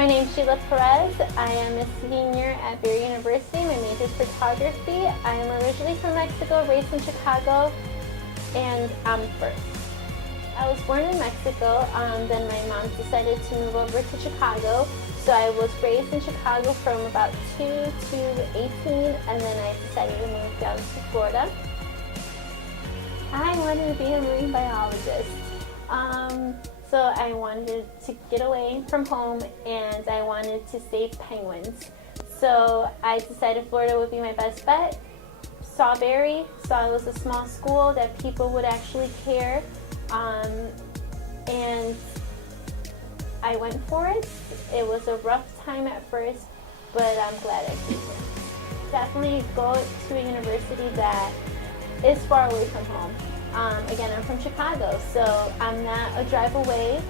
My name is Sheila Perez. I am a senior at Berry University. My major is photography. I am originally from Mexico, raised in Chicago, and I'm first. I was born in Mexico, then my mom decided to move over to Chicago. So I was raised in Chicago from about 2 to 18, and then I decided to move down to Florida. I wanted to be a marine biologist. So I wanted to get away from home, and I wanted to save penguins. So I decided Florida would be my best bet. Saw Berry, saw it was a small school that people would actually care, and I went for it. It was a rough time at first, but I'm glad I came here. Definitely go to a university that is far away from home. Again, I'm from Chicago, so I'm not a drive away.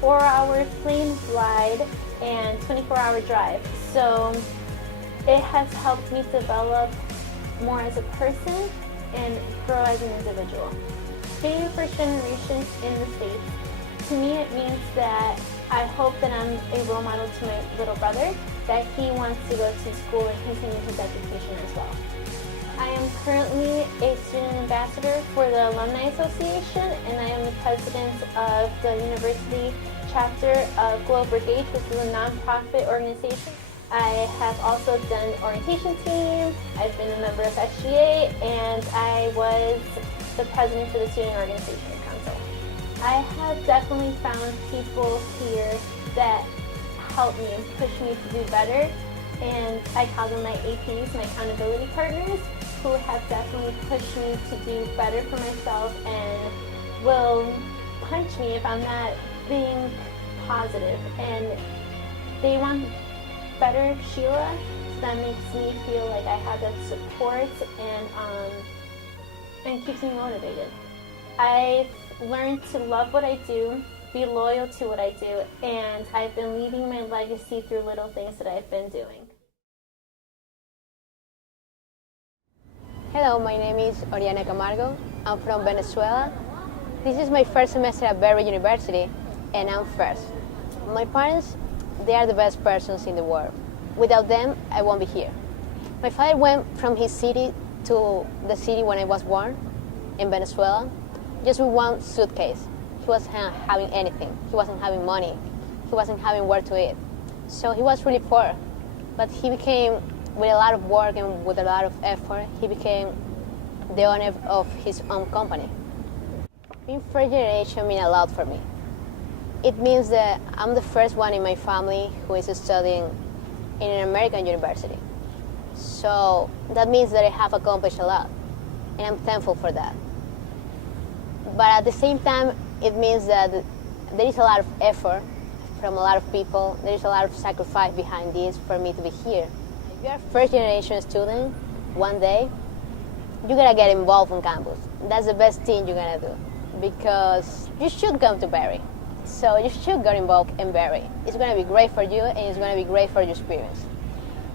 4 hours plane ride and 24-hour drive. So it has helped me develop more as a person and grow as an individual. Being a first generation in the States, to me it means that I hope that I'm a role model to my little brother, that he wants to go to school and continue his education as well. I am currently a student ambassador for the Alumni Association, and I am the president of the university chapter of Glow Brigade, which is a nonprofit organization. I have also done orientation team, I've been a member of SGA, and I was the president for the Student Organization Council. I have definitely found people here that help me and push me to do better, and I call them my APs, my accountability partners, who have definitely pushed me to do better for myself and will punch me if I'm not being positive. And they want better Sheila, so that makes me feel like I have that support and keeps me motivated. I've learned to love what I do, be loyal to what I do, and I've been leaving my legacy through little things that I've been doing. Hello, my name is Oriana Camargo. I'm from Venezuela. This is my first semester at Berry University, and I'm first. My parents, they are the best persons in the world. Without them, I won't be here. My father went from his city to the city when I was born, in Venezuela, just with one suitcase. He wasn't having anything. He wasn't having money. He wasn't having where to eat. So he was really poor, but he became, with a lot of work and with a lot of effort, he became the owner of his own company. Being first generation means a lot for me. It means that I'm the first one in my family who is studying in an American university. So that means that I have accomplished a lot, and I'm thankful for that. But at the same time, it means that there is a lot of effort from a lot of people. There is a lot of sacrifice behind this for me to be here. If you're a first generation student, one day, you gotta get involved on campus. That's the best thing you're gonna do, because you should come to Berry. So you should get involved in Berry. It's gonna be great for you, and it's gonna be great for your experience.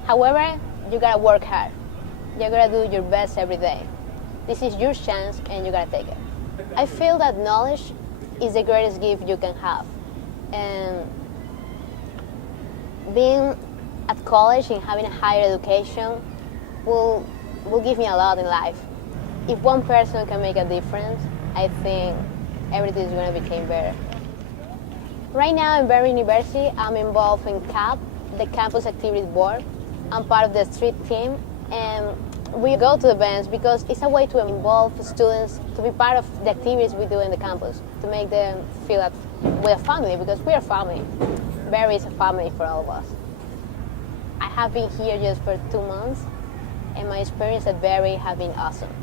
However, you gotta work hard. You gotta do your best every day. This is your chance, and you gotta take it. I feel that knowledge is the greatest gift you can have. And being at college and having a higher education will give me a lot in life. If one person can make a difference, I think everything is going to become better. Right now in Berry University, I'm involved in CAP, the Campus Activities Board. I'm part of the street team, and we go to events because it's a way to involve students to be part of the activities we do in the campus, to make them feel that we're a family, because we're a family. Berry is a family for all of us. I have been here just for 2 months, and my experience at Berry has been awesome,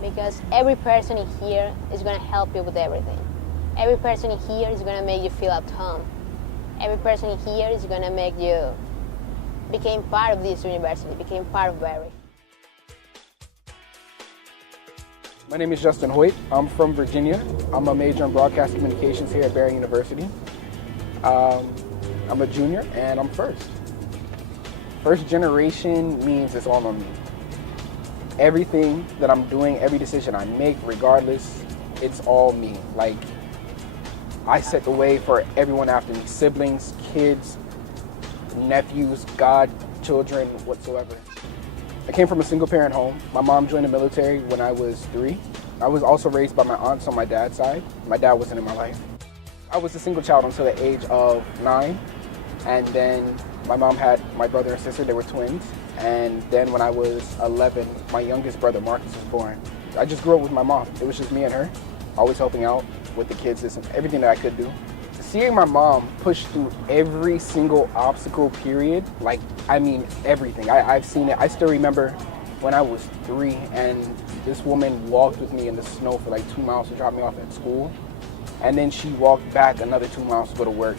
because every person in here is going to help you with everything. Every person in here is going to make you feel at home. Every person in here is going to make you become part of this university, become part of Berry. My name is Justin Hoyt. I'm from Virginia. I'm a major in broadcast communications here at Berry University. I'm a junior and I'm first. First generation means it's all on me. Everything that I'm doing, every decision I make, regardless, it's all me. Like, I set the way for everyone after me, siblings, kids, nephews, godchildren, whatsoever. I came from a single parent home. My mom joined the military when I was 3. I was also raised by my aunts on my dad's side. My dad wasn't in my life. I was a single child until the age of 9. And then my mom had my brother and sister, they were twins. And then when I was 11, my youngest brother, Marcus, was born. I just grew up with my mom. It was just me and her, always helping out with the kids and everything that I could do. Seeing my mom push through every single obstacle period, like, I mean, everything. I've seen it. I still remember when I was 3 and this woman walked with me in the snow for like 2 miles to drop me off at school. And then she walked back another 2 miles to go to work.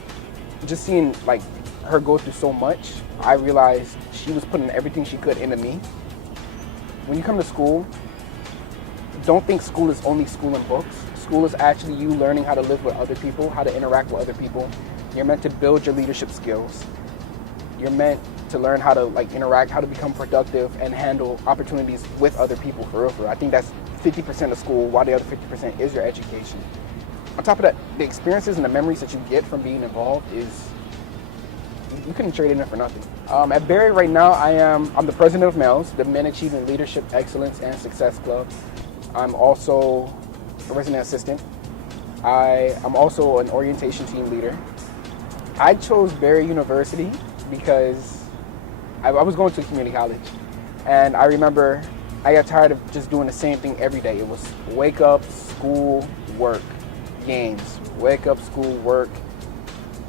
Just seeing like her go through so much, I realized she was putting everything she could into me. When you come to school, don't think school is only school and books. School is actually you learning how to live with other people, how to interact with other people. You're meant to build your leadership skills. You're meant to learn how to like interact, how to become productive and handle opportunities with other people for real. I think that's 50% of school, while the other 50% is your education. On top of that, the experiences and the memories that you get from being involved is, you couldn't trade it in for nothing. At Berry right now, I'm the president of MELS, the Men Achieving Leadership Excellence and Success Club. I'm also a resident assistant. I'm also an orientation team leader. I chose Berry University because I was going to a community college. And I remember I got tired of just doing the same thing every day. It was wake up, school, work, games. Wake up, school, work.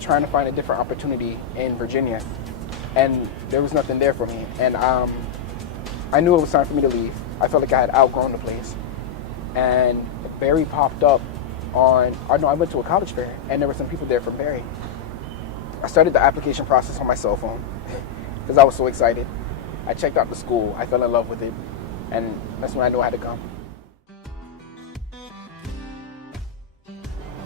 Trying to find a different opportunity in Virginia. And there was nothing there for me. And I knew it was time for me to leave. I felt like I had outgrown the place. And Berry popped up I went to a college fair and there were some people there from Berry. I started the application process on my cell phone because I was so excited. I checked out the school, I fell in love with it, and that's when I knew I had to come.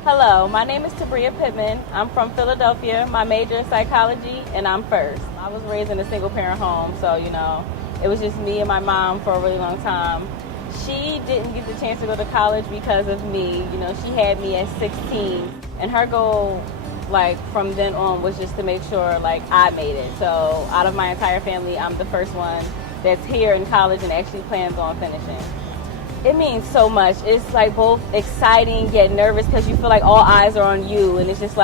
Hello, my name is Tabria Pittman. I'm from Philadelphia. My major is psychology and I'm first. I was raised in a single parent home, so it was just me and my mom for a really long time. She didn't get the chance to go to college because of me. She had me at 16, and her goal, from then on, was just to make sure, I made it. So out of my entire family, I'm the first one that's here in college and actually plans on finishing. It means so much. It's, both exciting yet nervous because you feel like all eyes are on you, and it's just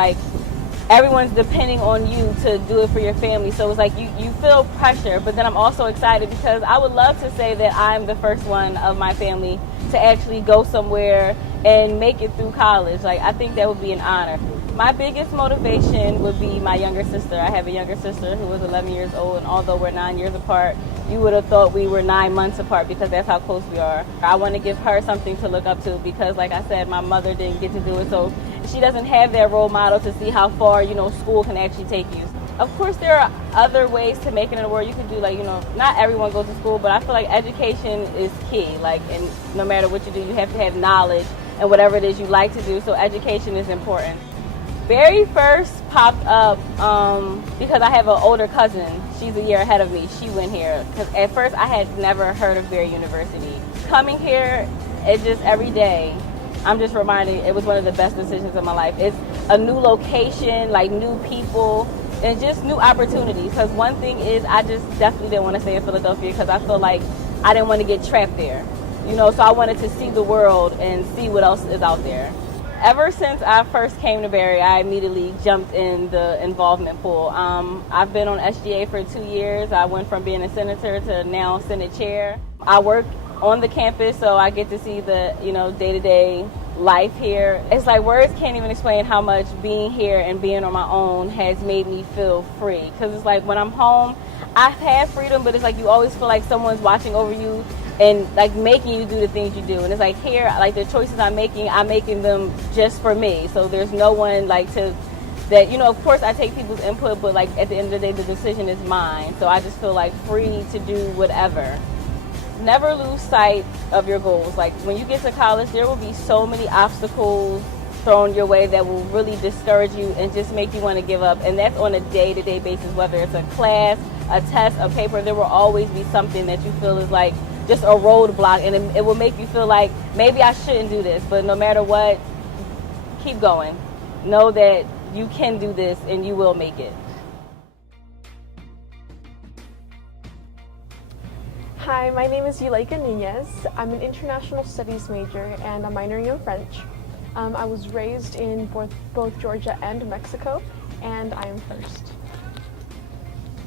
everyone's depending on you to do it for your family. So it's you feel pressure, but then I'm also excited because I would love to say that I'm the first one of my family to actually go somewhere and make it through college. I think that would be an honor. My biggest motivation would be my younger sister. I have a younger sister who is 11 years old, and although we're 9 years apart, you would have thought we were 9 months apart because that's how close we are. I want to give her something to look up to because, like I said, my mother didn't get to do it, so she doesn't have that role model to see how far, school can actually take you. Of course, there are other ways to make it in the world. You can do, not everyone goes to school, but I feel like education is key. And no matter what you do, you have to have knowledge and whatever it is you like to do, so education is important. Berry first popped up because I have an older cousin. She's a year ahead of me. She went here. Because at first I had never heard of Berry University. Coming here, it just every day, I'm just reminded it was one of the best decisions of my life. It's a new location, new people, and just new opportunities. Because one thing is I just definitely didn't want to stay in Philadelphia because I feel like I didn't want to get trapped there. So I wanted to see the world and see what else is out there. Ever since I first came to Berry, I immediately jumped in the involvement pool. I've been on SGA for 2 years. I went from being a senator to now Senate chair. I work on the campus, so I get to see the day-to-day life here. It's words can't even explain how much being here and being on my own has made me feel free. Because it's when I'm home, I've had freedom, but it's you always feel like someone's watching over you and making you do the things you do. And it's here, the choices I'm making them just for me. So there's no one of course I take people's input, but at the end of the day, the decision is mine. So I just feel free to do whatever. Never lose sight of your goals. When you get to college, there will be so many obstacles thrown your way that will really discourage you and just make you want to give up. And that's on a day-to-day basis, whether it's a class, a test, a paper, there will always be something that you feel is just a roadblock, and it will make you feel like maybe I shouldn't do this, but no matter what, keep going. Know that you can do this and you will make it. Hi, my name is Yuleika Nunez. I'm an international studies major and I'm minoring in French. I was raised in both Georgia and Mexico, and I am first.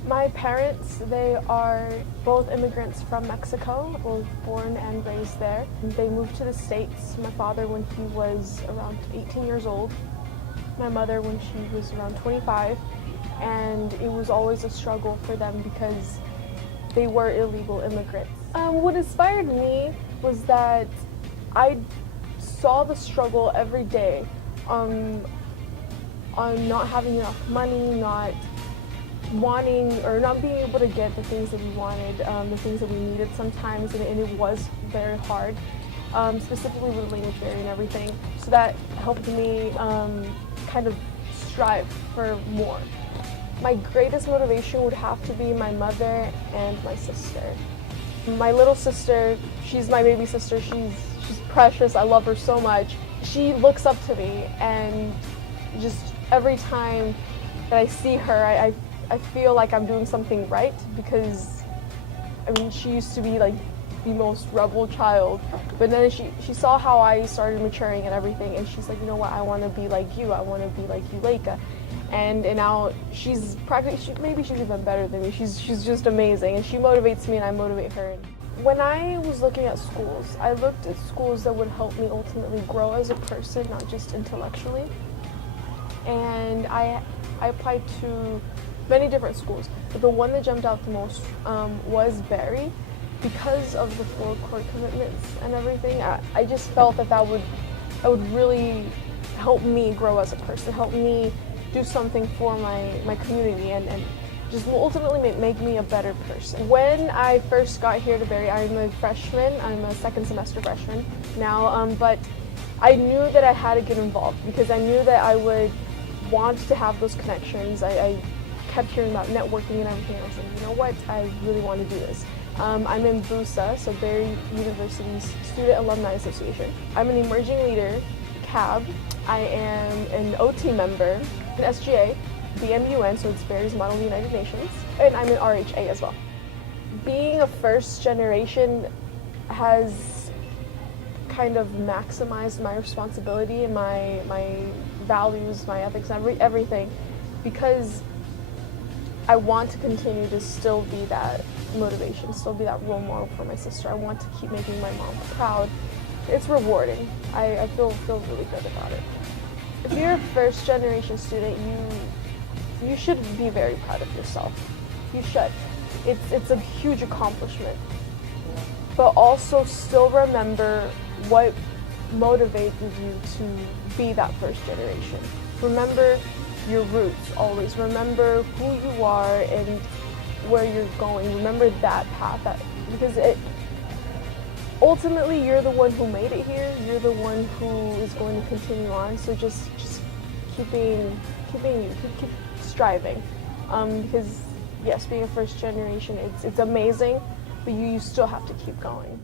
My parents, they are both immigrants from Mexico, both born and raised there. They moved to the States, my father when he was around 18 years old, my mother when she was around 25, and it was always a struggle for them because they were illegal immigrants. What inspired me was that I saw the struggle every day on not having enough money, not wanting or not being able to get the things that we wanted, the things that we needed sometimes, and it was very hard, specifically with language barrier and everything. So that helped me kind of strive for more. My greatest motivation would have to be my mother and my sister. My little sister, she's my baby sister, she's precious, I love her so much. She looks up to me, and just every time that I see her, I feel like I'm doing something right, because I mean, she used to be like the most rebel child, but then she saw how I started maturing and everything, and she's like, you know what, I want to be like you, I want to be like Yuleika. And now she's practically, maybe she's even better than me. She's just amazing, and she motivates me and I motivate her. When I was looking at schools, I looked at schools that would help me ultimately grow as a person, not just intellectually. And I applied to many different schools, but the one that jumped out the most was Barry, because of the full court commitments and everything. I just felt that would really help me grow as a person, help me do something for my community, and just ultimately make me a better person. When I first got here to Barry, I'm a freshman, I'm a second semester freshman now, but I knew that I had to get involved because I knew that I would want to have those connections. I kept hearing about networking and everything else, and you know what, I really want to do this. I'm in BUSA, so Barry University's Student Alumni Association. I'm an emerging leader, CAB. I am an OT member, an SGA, BMUN, so it's Barry's Model United Nations, and I'm an RHA as well. Being a first generation has kind of maximized my responsibility and my values, my ethics, everything, because I want to continue to still be that motivation, still be that role model for my sister. I want to keep making my mom proud. It's rewarding. I feel really good about it. If you're a first generation student, you should be very proud of yourself. You should. It's a huge accomplishment. But also still remember what motivated you to be that first generation. Remember your roots always. Remember who you are and where you're going. Remember that path, because ultimately you're the one who made it here. You're the one who is going to continue on. So just keep striving, because yes, being a first generation, it's amazing, but you still have to keep going.